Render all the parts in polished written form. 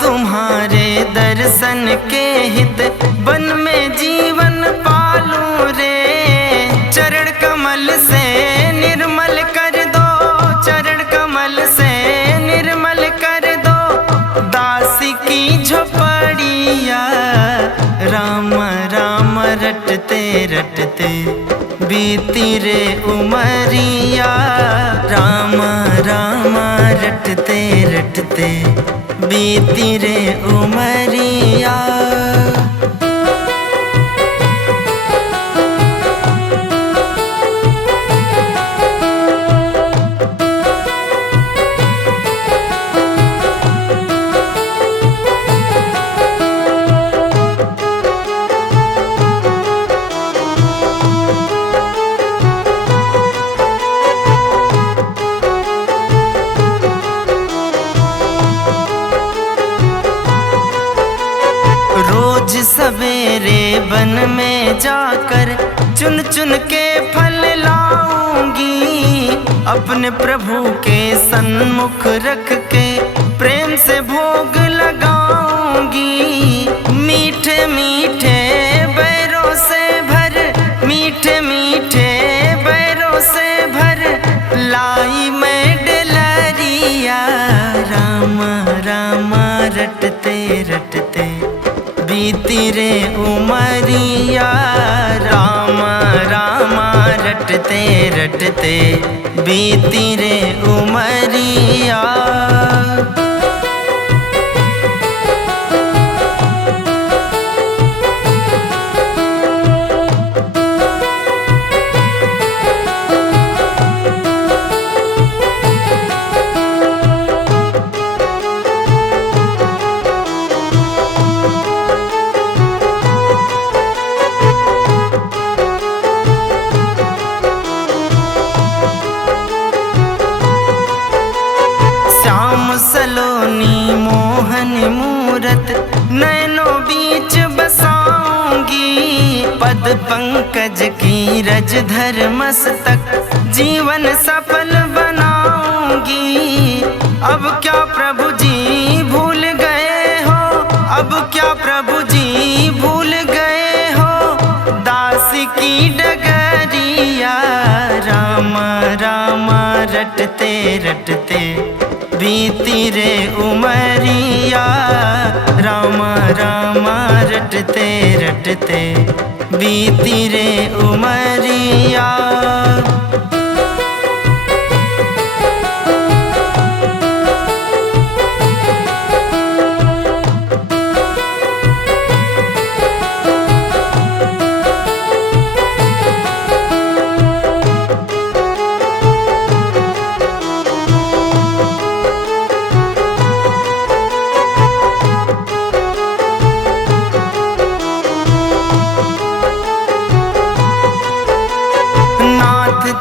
तुम्हारे दर्शन के हित वन में जीवन पालूं रे। चरण कमल से निर्मल कर दो, चरण कमल से निर्मल कर दो दासी की झोपड़िया। राम राम रटते रटते बीती रे उमरिया। राम राम रटते रटते बीती रे उमरिया। रोज सवेरे वन में जाकर चुन चुन के फल लाऊंगी। अपने प्रभु के सन्मुख रख के प्रेम से भोग लगाऊंगी। मीठे मीठे बैरों से भर, मीठे मीठे बैरों से भर लाई मैं डलरिया। राम राम रटते रटते बीती रे उमरिया। राम राम रटते रटते बीती रे उमरिया। सलोनी मोहन मूरत नैनों बीच बसाऊंगी। पद पंकज की रज धर मस्तक जीवन सफल बनाऊंगी। अब क्या प्रभु जी भूल गए हो, अब क्या प्रभु जी भूल गए हो दासी की डगरिया। राम राम रटते रटते बीती रे उमरिया। राम राम रटते रटते बीती रे उमरिया।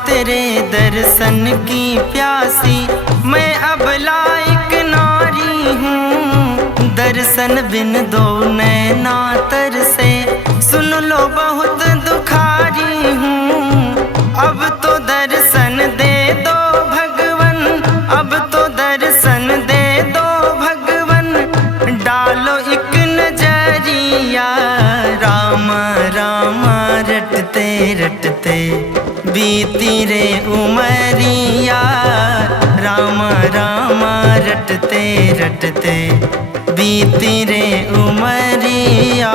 तेरे दर्शन की प्यासी मैं अब लायक नारी हूँ। दर्शन बिन दो नैना तरसे सुन लो बहुत दुखारी हूँ। अब तो दर्शन दे दो भगवन, अब तो दर्शन दे दो भगवन डालो एक नजरिया। राम राम रटते रटते बीती रे उमरिया। राम राम रटते रटते बीती रे उमरिया।